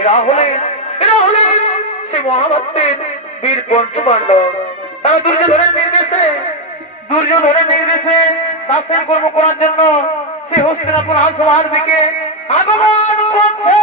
এরা হলেন সে মহাভারতের বীর পঞ্চপাণ্ডব। তারা দুর্যোধনের নির্দেশে দাসের কর্ম করার জন্য সে হস্তিনাপুর রাজসভার দিকে আগমন করছে।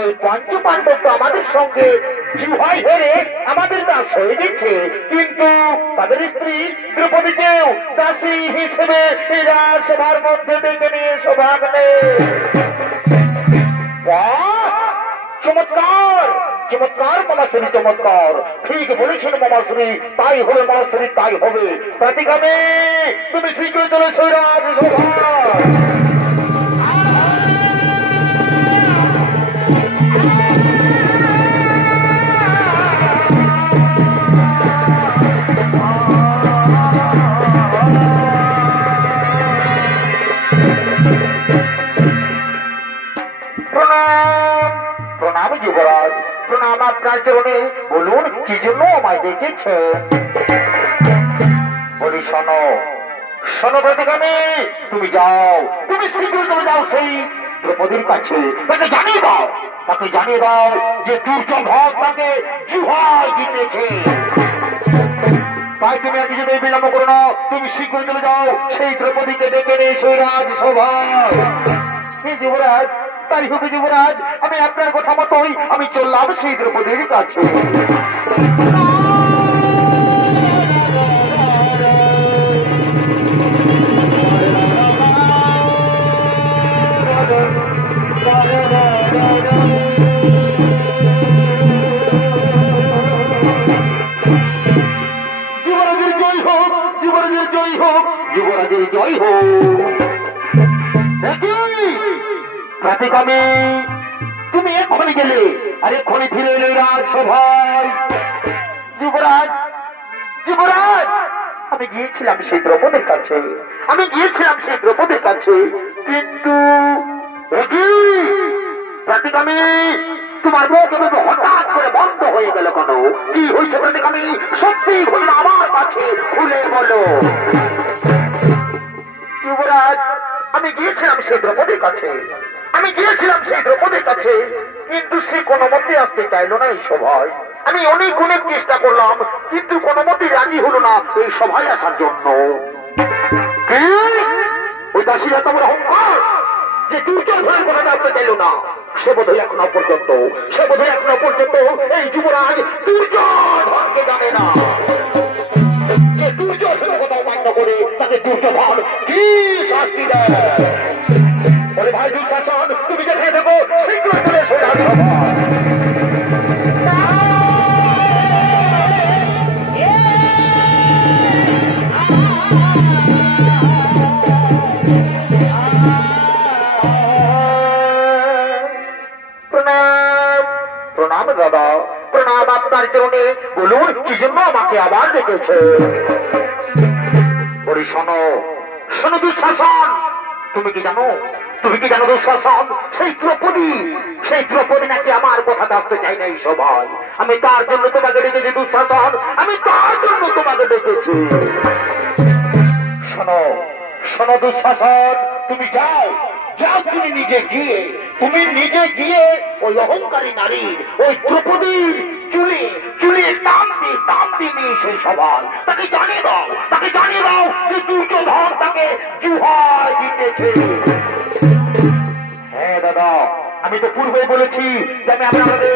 এই পঞ্চপাণ্ডব তো আমাদের সঙ্গে জিহাই হেরে আমাদের দাস হয়ে গেছে, কিন্তু তাদের স্ত্রী দ্রৌপদীকেও দাসী হিসেবে এরা সবার মধ্যে ডেকে নিয়ে সভাগ নেই। চমৎকার চমৎকার মামাশ্রী, চমৎকার, ঠিক বলেছেন মামাশ্রী, তাই হবে মামাশ্রী, তাই হবে। প্রতিগামী তুমি শীঘ্রই চলে সৈরাজ সভা। প্রণাম যুবরাজ, প্রণাম আপনার চরণে। বলুন কি জন্য আমায় ডেকেছে? বলি শোনো শোনো প্রতিগামী, তুমি যাও, তুমি শীঘ্রই চলে যাও সেই দ্রৌপদীর কাছে, তাকে জানিয়ে দাও, তাকে জানিয়ে দাও যে দুর্যোধন তাকে জিহাই জিতেছে। তাই তুমি আর কিছু বিলম্ব করো না, তুমি শীঘ্রই চলে যাও সেই দ্রৌপদীকে ডেকে নিয়ে সৈরাজ সভায়। যুবরাজ, তাই হবে যুবরাজ, আমি আপনার কথা মতোই আমি চললাম সেই দ্রৌপদীর কাছে। যুবরাজের জয় হোক, যুবরাজের জয় হোক, যুবরাজের জয় হোক। প্রতিগামী তুমি এক্ষুনি গেলে আর এক্ষুনি ফিরে এলে রাজসভায়। যুবরাজ, যুবরাজ, আমি গিয়েছিলাম সেই দ্রৌপদীর কাছে, আমি গিয়েছিলাম সেই দ্রৌপদীর কাছে, কিন্তু প্রতিগামী তোমার মুখ এভাবে হঠাৎ করে বন্ধ হয়ে গেল কেন? কি হয়েছে প্রতিগামী? সত্যি ঘটনা আমার কাছে খুলে বলো। যুবরাজ, আমি গিয়েছিলাম সেই দ্রৌপদীর কাছে, আমি গিয়েছিলাম সেই দ্রৌপদীর কাছে, কিন্তু সে কোনো মতে আসতে চাইলো না এই সভায়। আমি অনেক অনেক চেষ্টা করলাম, কিন্তু কোনো মতে রাজি হলো না এই সভায় আসার জন্য। ওই দাসীরা তোমার অহংকার যে দুর্যোধনের কথা জানতে চাইলো না, সে বোধহয় এখনো পর্যন্ত এই যুবরাজ দুর্যোধন বলে ভাই দুঃশাসন, তুমি যেখানে দেখো শীঘ্র চলে এসো রাজসভা। প্রণাম দাদা, প্রণাম আপনার চরণে। বলুন কি জন্য আমাকে আবার ডেকেছে? বলি শোনো, শোনো দুঃশাসন, তুমি কি জানো দুঃশাসন, সেই দ্রৌপদী নাকি আমার কথা ডাকতে চাই না এই সভায়। আমি তার জন্য তোমাকে ডেকেছি দুঃশাসন, আমি তার জন্য তোমাকে ডেকেছি। শোনো শোনো দুঃশাসন, তুমি যাও, তুমি নিজে গিয়ে ওই অহংকারী নারী, ওই দ্রৌপদীর চুলে দাম দিয়ে সেই সভায় তাকে জানিয়ে দাও যে দুর্যোধন তাকে জুহায় দিতেছে। হ্যাঁ দাদা, আমি তো পূর্বেই বলেছি যে আমি আপনাদের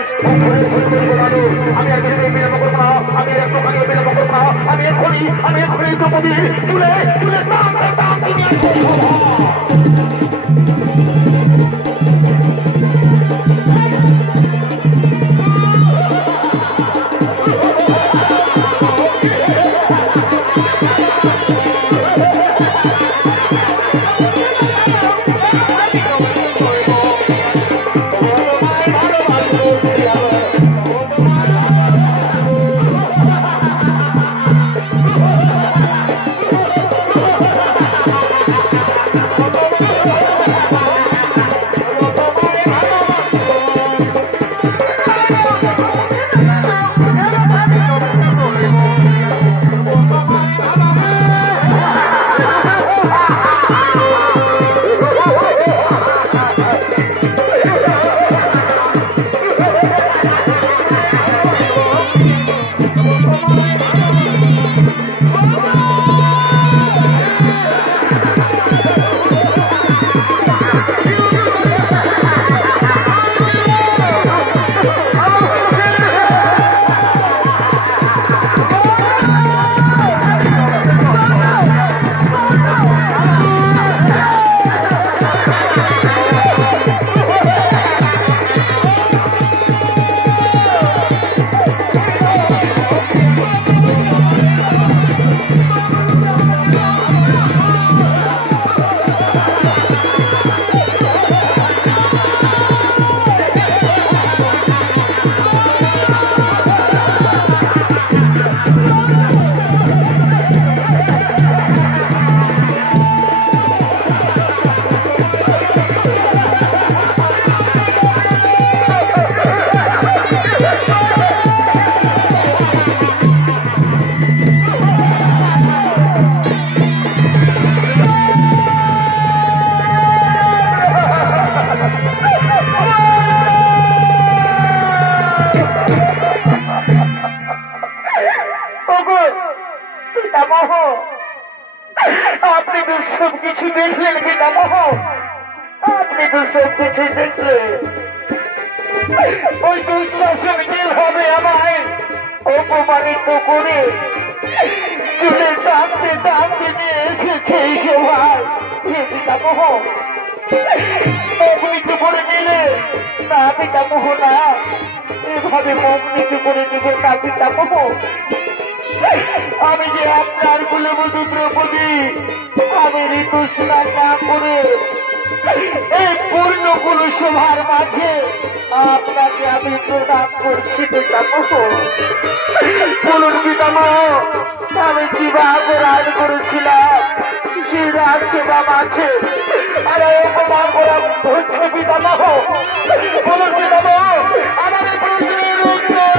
আমি বিলম্ব করবো না, আমি একটুখানি বিলম্ব করবো না, আমি এক্ষুনি দ্রৌপদীর চুলে দাম দিয়ে আপনি তো সব কিছু দেখলেন পিতামহ, আপনি তো সব কিছু দেখলেন। ওই দুঃশাসন কিভাবে আমায় অপমানিত করে চুলে টানতে নিয়ে এসেছে এই সভায়। পিতামহ মুখ নিচু করে নিলে না পিতামহ, না এভাবে মুখ নিচু করে নিবে না পিতামহ। আমি যে আপনার কুলবধূ দ্রৌপদী, আমি ঋতু স্নান না করে এই পূর্ণ কুলসভার মাঝে আপনাকে আমি প্রদান করছি পিতামহ। বলুন পিতামহ, আমি কিভাবে রাজ করেছিলাম সেই রাজসভা মাঝে আর অপমান করা হচ্ছে পিতামহ। বলুন পিতামহ, আমার প্রশ্নের উত্তর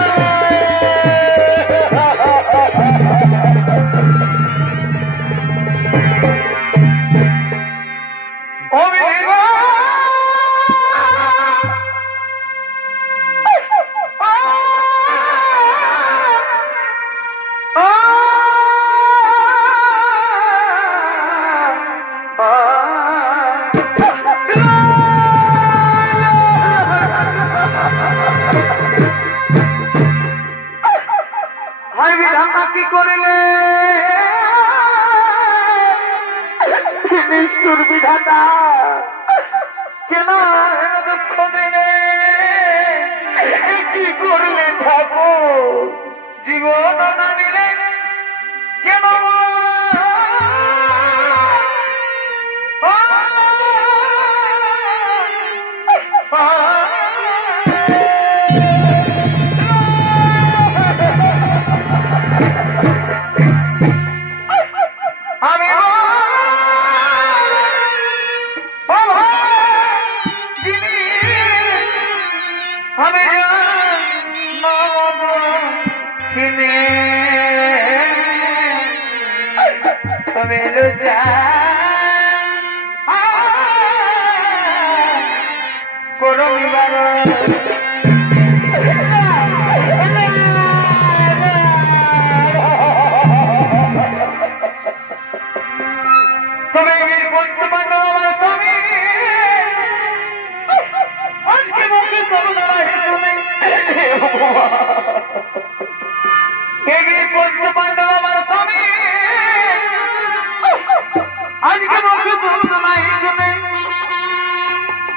নিষ্ঠুর বিধাতা কেন দুঃখ দিলে কি করলে ঠাকুর জীবন না দিলে কেন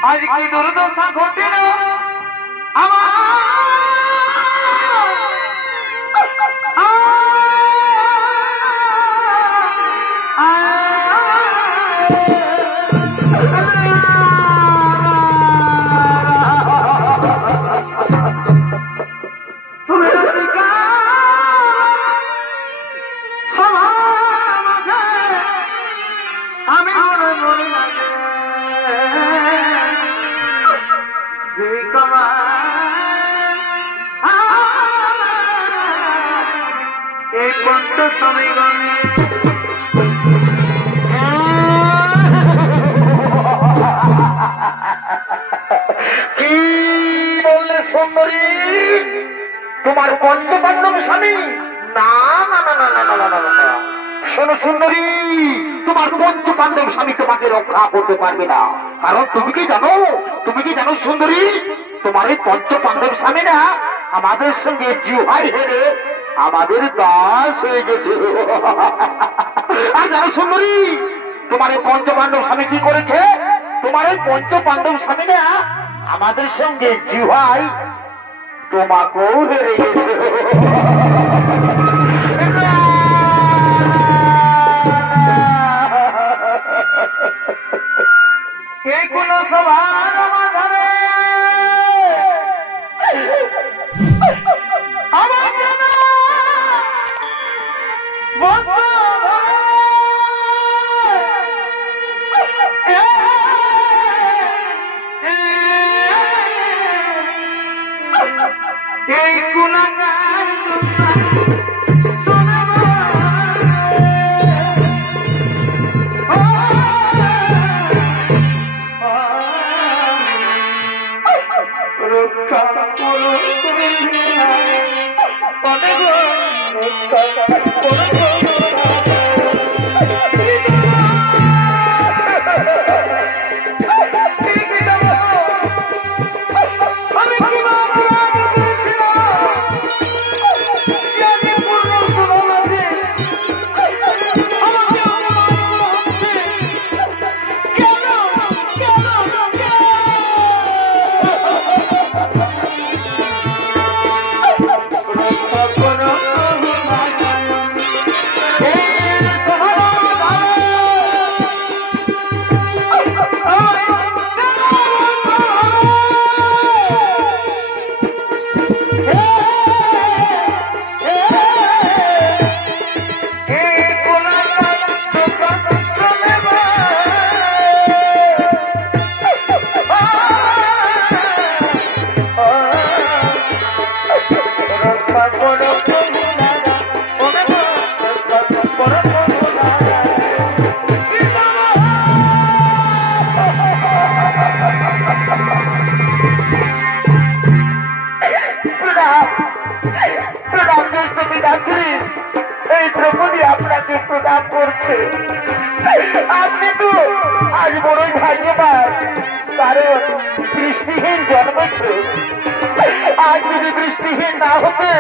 आज की दुर्दशा घटिल সুন্দরী তোমার পঞ্চপাণ্ডব স্বামী না না না না না না না না শোনো সুন্দরী তোমার পঞ্চপাণ্ডব স্বামী তোমাকে রক্ষা করতে পারবে না কারণ তুমি কি জানো সুন্দরী তোমার এই পঞ্চপাণ্ডব স্বামী না আমাদের সঙ্গে জুহাই হেরে আমাদের দাস হয়ে গেছে আর জানো সুন্দরী তোমার এই পঞ্চপাণ্ডব স্বামী কি করেছে তোমার এই পঞ্চপাণ্ডব স্বামী না আমাদের সঙ্গে জুহাই তোমাকেও হেরে গেছে এই কোন সভার মাঝারে আমার কেন এই গুণাগার রক্ষা করো প্রদান করছে আপনি তো আজ বড়ই ভাগ্যবান কারণ বৃষ্টিহীন জন্মেছে আজ যদি বৃষ্টিহীন না হতে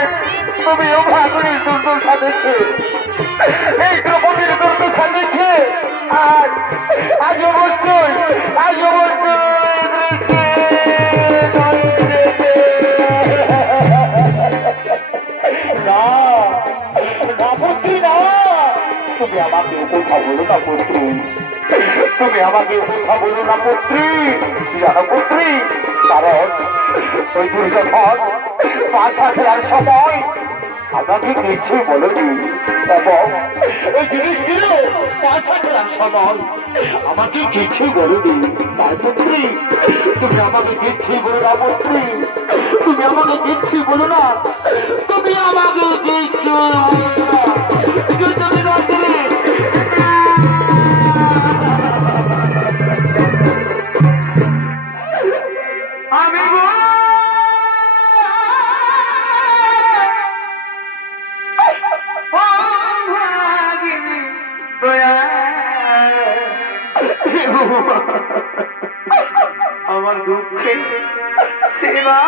তুমিও ভাগরের দুর্দশা দেখে এই দ্রৌপদীর দুর্দশা দেখে আজ আজ অবশ্যই আজ অবশ্যই না না পুত্রী না, তুমি আমাকে কথা বলো না পুত্রী, তুমি আমাকে কথা বলো না পুত্রী, জানো পুত্রী, কারণ ওই দুর্যোধন পাছা খেলার সময় আমাকে কিছু বলেনি এবং ওই জিনিসগুলো পাছা খেলার সময় আমাকে কিছু বলেনি। তাই পুত্রী তুমি আমাকে কিচ্ছু বলো না পুত্রী, তুমি আমাকে কিচ্ছু বলো না, তুমি আমাকে কিচ্ছু আমি আমার দুঃখে সেবা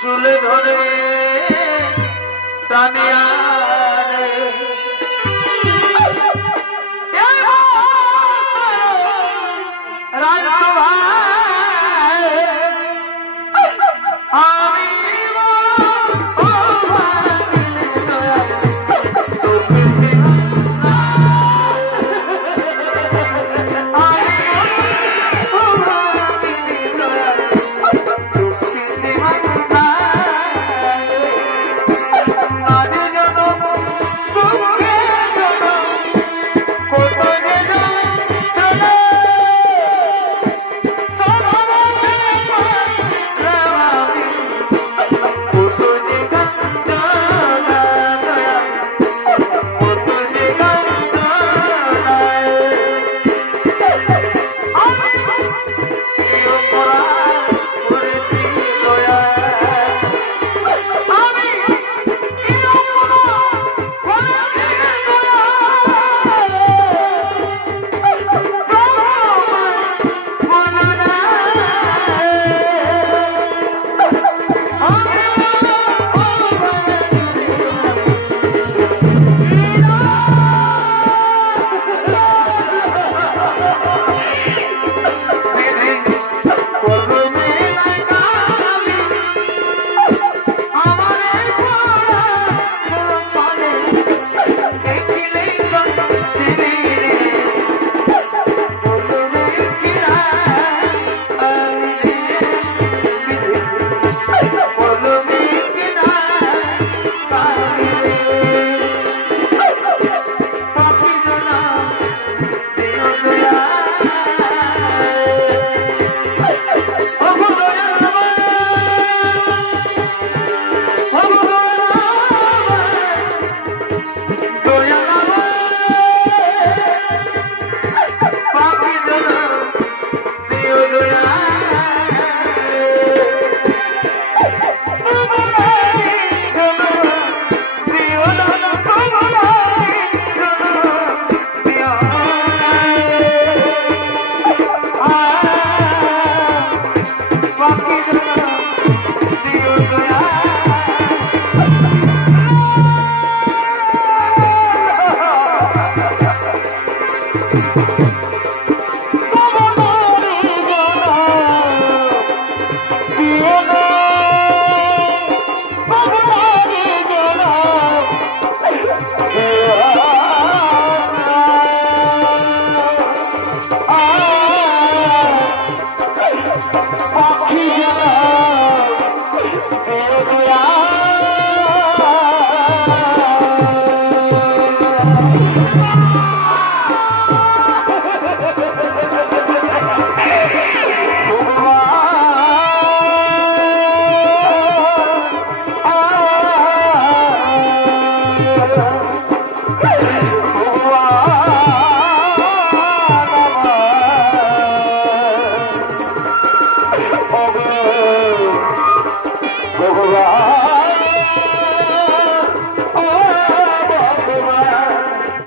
চুলে ধরে টানিয়া Yeah.